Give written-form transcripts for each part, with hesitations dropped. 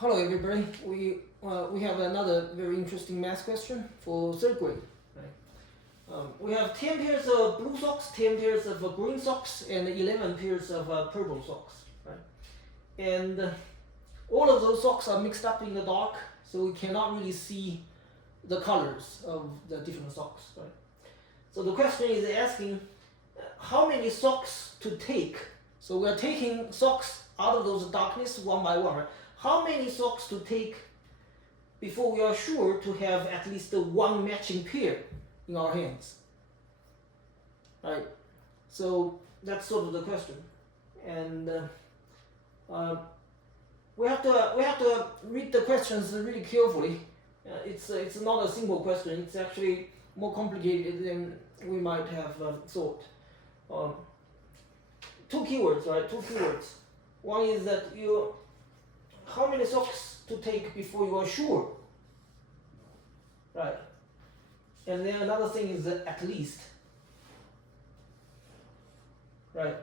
Hello everybody. We have another very interesting math question for third grade. Right? We have 10 pairs of blue socks, 10 pairs of green socks, and 11 pairs of purple socks. Right? And all of those socks are mixed up in the dark, so we cannot really see the colors of the different socks. Right? So the question is asking how many socks to take. So we are taking socks out of those darkness one by one. Right? How many socks to take before we are sure to have at least one matching pair in our hands? Right? So that's sort of the question, and we have to read the questions really carefully. It's not a simple question. It's actually more complicated than we might have thought. Two keywords, right? Two keywords. One is that how many socks to take before you are sure, right? And then another thing is at least, right?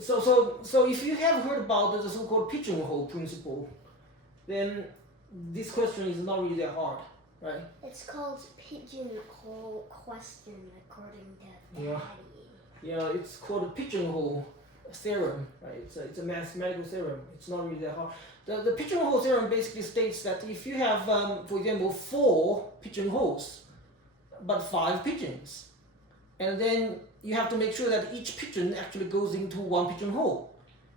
So if you have heard about the so-called pigeonhole principle, then this question is not really that hard, right? It's called pigeonhole question according to Yeah. Daddy. Yeah, it's called a pigeonhole theorem, right? It's a mathematical theorem. It's not really that hard. The pigeonhole theorem basically states that if you have, for example, 4 pigeonholes, but 5 pigeons, and then you have to make sure that each pigeon actually goes into one pigeonhole.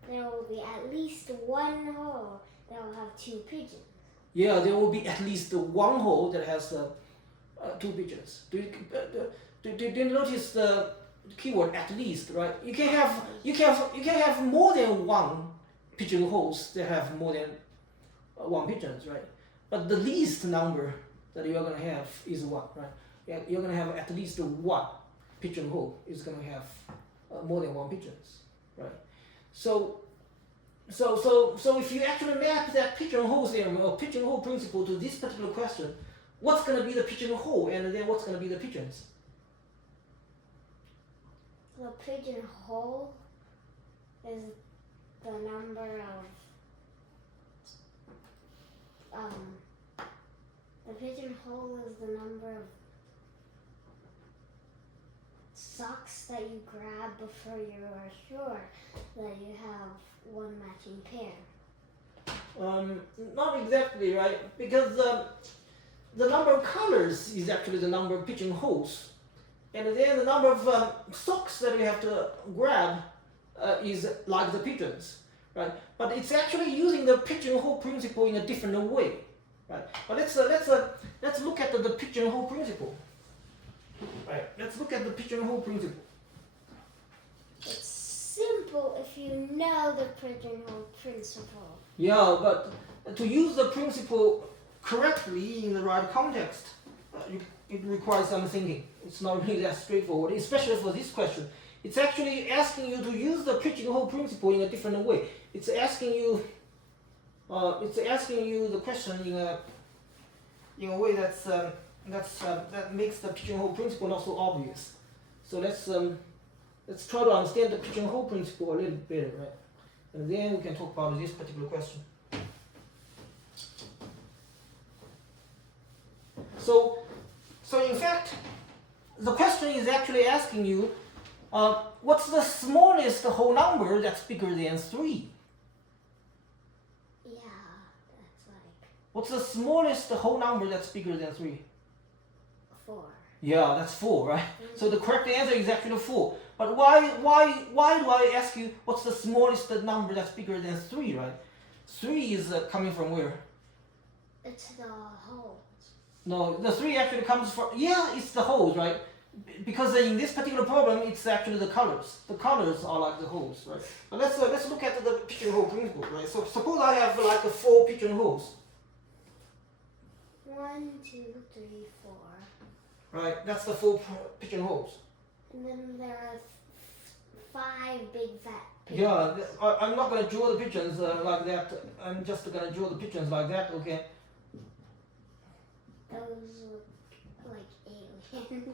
There will be at least one hole that will have 2 pigeons. Yeah, there will be at least one hole that has 2 pigeons. Do you notice the keyword at least, right? You can have more than one pigeonholes that have more than 1 pigeons, right? But the least number that you are gonna have is 1, right? Yeah, you're gonna have at least 1 pigeonhole is gonna have more than 1 pigeons, right? So if you actually map that pigeonhole theorem or pigeonhole principle to this particular question, what's gonna be the pigeonhole and then what's gonna be the pigeons? The pigeonhole is the number of the pigeonhole is the number of socks that you grab before you are sure that you have one matching pair. Not exactly, right? Because the number of colors is actually the number of pigeonholes, and then the number of socks that you have to grab is like the pigeons, right? But it's actually using the pigeonhole principle in a different way, right? But let's look at the pigeonhole principle. Right. Let's look at the pigeonhole principle. It's simple if you know the pigeonhole principle. Yeah, but to use the principle correctly in the right context, it requires some thinking. It's not really that straightforward, especially for this question. It's actually asking you to use the pigeonhole principle in a different way. It's asking you the question in a way that makes the pigeonhole principle not so obvious. So let's try to understand the pigeonhole principle a little better, right? And then we can talk about this particular question. So in fact, the question is actually asking you, what's the smallest whole number that's bigger than 3? Yeah, that's like What's the smallest whole number that's bigger than 3? 4. Yeah, that's 4, right? So the correct answer is actually 4. But why do I ask you what's the smallest number that's bigger than 3, right? 3 is coming from where? It's the holes. No, the 3 actually comes from, yeah, it's the holes, right? Because in this particular problem, it's actually the colors. The colors are like the holes, right? But let's look at the pigeonhole principle, right? So suppose I have like 4 pigeonholes. 1, 2, 3, 4. Right, that's the 4 pigeonholes. And then there are 5 big fat pigeons. Yeah, I'm not going to draw the pigeons like that. I'm just going to draw the pigeons like that, okay? Those look like alien chickens.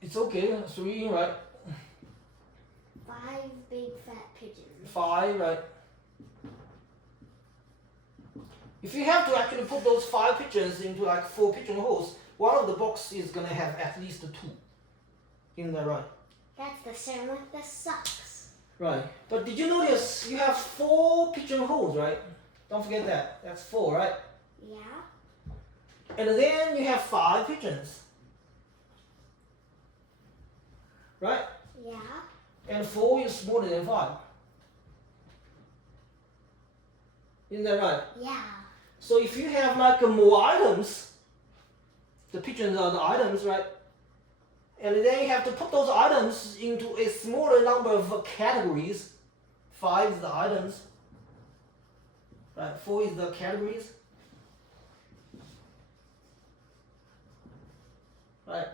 It's okay, 3, right? 5 big fat pigeons. 5, right? If you have to actually put those 5 pigeons into like 4 pigeonholes, one of the box is gonna have at least 2. Isn't that right? That's the same with the socks. Right. But did you notice you have 4 pigeonholes, right? Don't forget that. That's 4, right? Yeah. And then you have 5 pigeons. Right? Yeah. And 4 is smaller than 5. Isn't that right? Yeah. So if you have like more items, the pigeons are the items, right? And then you have to put those items into a smaller number of categories. 5 is the items, right? 4 is the categories, right?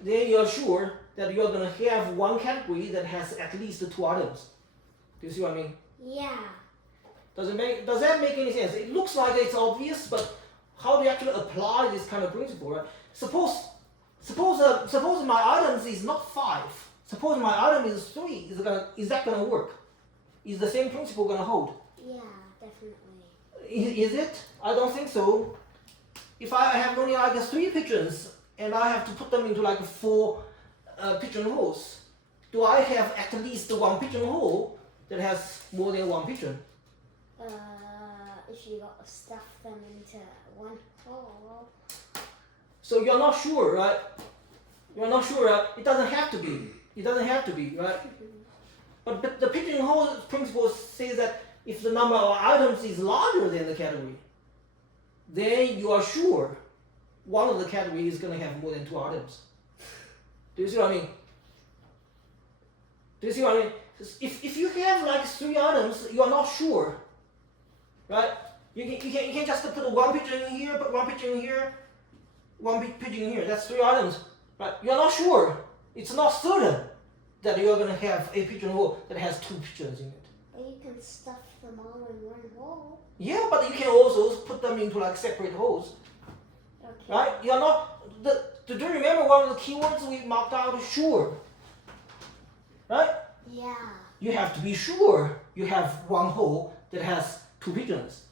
Then you're sure that you're gonna have one category that has at least 2 items. Do you see what I mean? Yeah. Does that make any sense? It looks like it's obvious, but how do you actually apply this kind of principle, right? Suppose my items is not 5. Suppose my item is 3. Is that gonna work? Is the same principle gonna hold? Yeah, definitely. Is it? I don't think so. If I have only like 3 pigeons and I have to put them into like 4 pigeonholes, do I have at least 1 pigeonhole that has more than 1 pigeon? If you stuff them into one hole. So you're not sure, right? You're not sure, right? It doesn't have to be. It doesn't have to be, right? But the pigeonhole principle says that if the number of items is larger than the category, then you are sure one of the categories is going to have more than 2 items. Do you see what I mean? Do you see what I mean? If you have like 3 items, you are not sure, right? You can just put 1 pigeon in here, put 1 pigeon in here, 1 pigeon in here. That's 3 items, right? You are not sure. It's not certain that you are going to have a pigeonhole that has 2 pigeons in it. But you can stuff them all in one hole. Yeah, but you can also put them into like separate holes, Okay. right? You're not. Do you remember one of the keywords we marked out? Sure, right? Yeah. You have to be sure you have 1 hole that has 2 pigeons.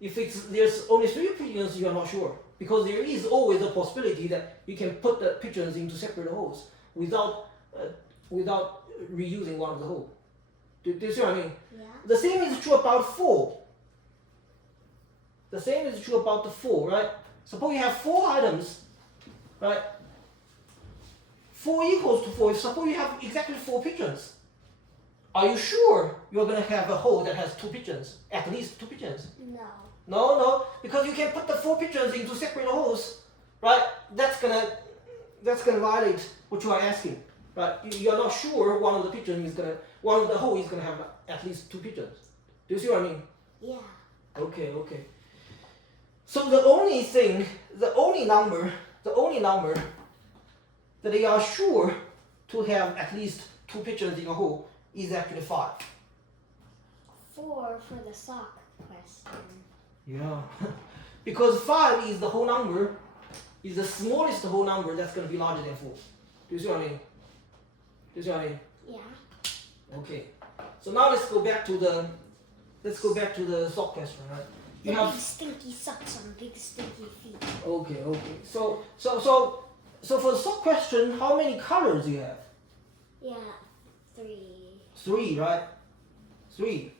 If there's only 3 pigeons, you are not sure, because there is always a possibility that you can put the pigeons into separate holes without reusing one of the holes. Do you see what I mean? Yeah. The same is true about 4. The same is true about the 4, right? Suppose you have 4 items, right? 4 equals to 4. Suppose you have exactly 4 pigeons. Are you sure you're going to have a hole that has 2 pigeons? At least 2 pigeons? No. No, because you can put the 4 pigeons into separate holes, right? That's gonna violate what you are asking, right? You are not sure one of the hole is gonna have at least 2 pigeons. Do you see what I mean? Yeah. Okay. So the only number that you are sure to have at least 2 pigeons in a hole is actually 5. 4 for the sock question. Yeah, because 5 is the whole number, is the smallest whole number that's going to be larger than 4. Do you see what I mean? Yeah. Okay. So now let's go back to the sock question, right? You Big have stinky socks on big stinky feet. okay. So for the sock question, how many colors do you have? Yeah. 3. 3, right? 3.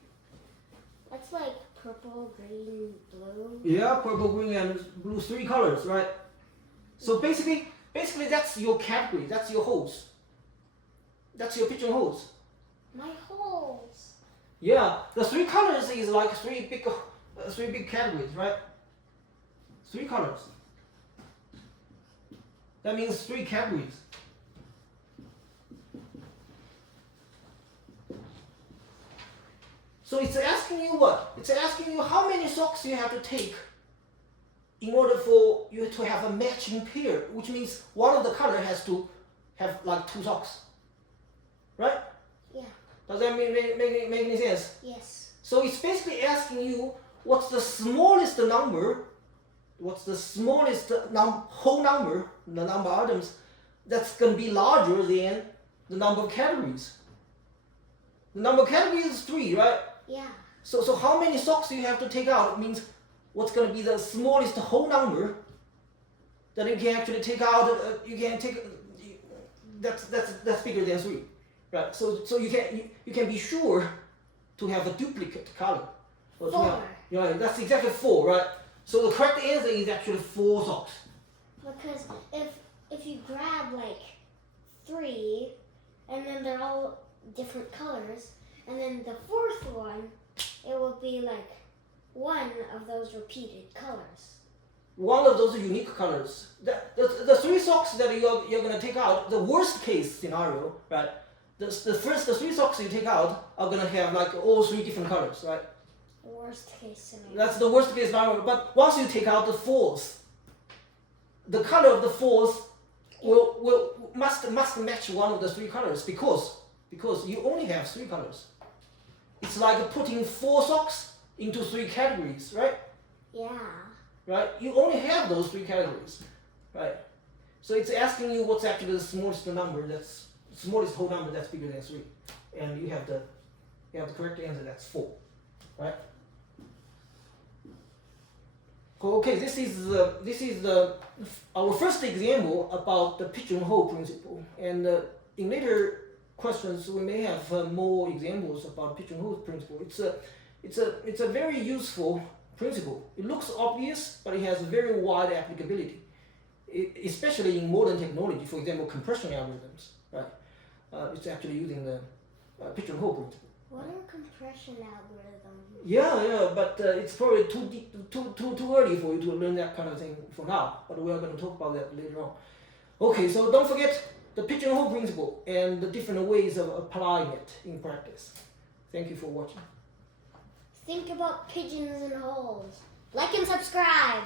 That's like purple, green, blue. Yeah, purple, green, and blue. 3 colors, right? So basically that's your category. That's your holes. That's your pigeon holes. My holes. Yeah, the 3 colors is like 3 big categories, right? 3 colors. That means 3 categories. So it's asking you what? It's asking you how many socks you have to take in order for you to have a matching pair, which means one of the color has to have like 2 socks, right? Yeah. Does that make any sense? Yes. So it's basically asking you what's the smallest number, whole number, the number of items that's going to be larger than the number of categories. The number of categories is 3, right? Yeah. So how many socks you have to take out means what's going to be the smallest whole number that you can actually take out. You can take that's bigger than 3, right? So you can be sure to have a duplicate color. Or to 4. have, right, that's exactly 4, right? So the correct answer is actually 4 socks. Because if you grab like 3, and then they're all different colors, and then the 4th one, it will be like one of those repeated colors. One of those unique colors. The 3 socks that you're gonna take out, the worst case scenario, right? The 3 socks you take out are gonna have like all 3 different colors, right? Worst case scenario. That's the worst case scenario. But once you take out the 4th, the color of the 4th must match one of the 3 colors because you only have 3 colors. It's like putting 4 socks into 3 categories, right? Yeah. Right? You only have those 3 categories, right? So it's asking you what's actually the smallest number smallest whole number that's bigger than 3, and you have the correct answer, that's 4, right? Okay, this is our first example about the pigeonhole principle, and in later questions we may have more examples about pigeonhole principle. It's a very useful principle. It looks obvious, but it has very wide applicability, especially in modern technology. For example, compression algorithms, right? It's actually using the pigeonhole principle. What are compression algorithms? Yeah, but it's probably too early for you to learn that kind of thing for now. But we are going to talk about that later on. Okay, so don't forget the pigeonhole principle and the different ways of applying it in practice. Thank you for watching. Think about pigeons and holes. Like and subscribe.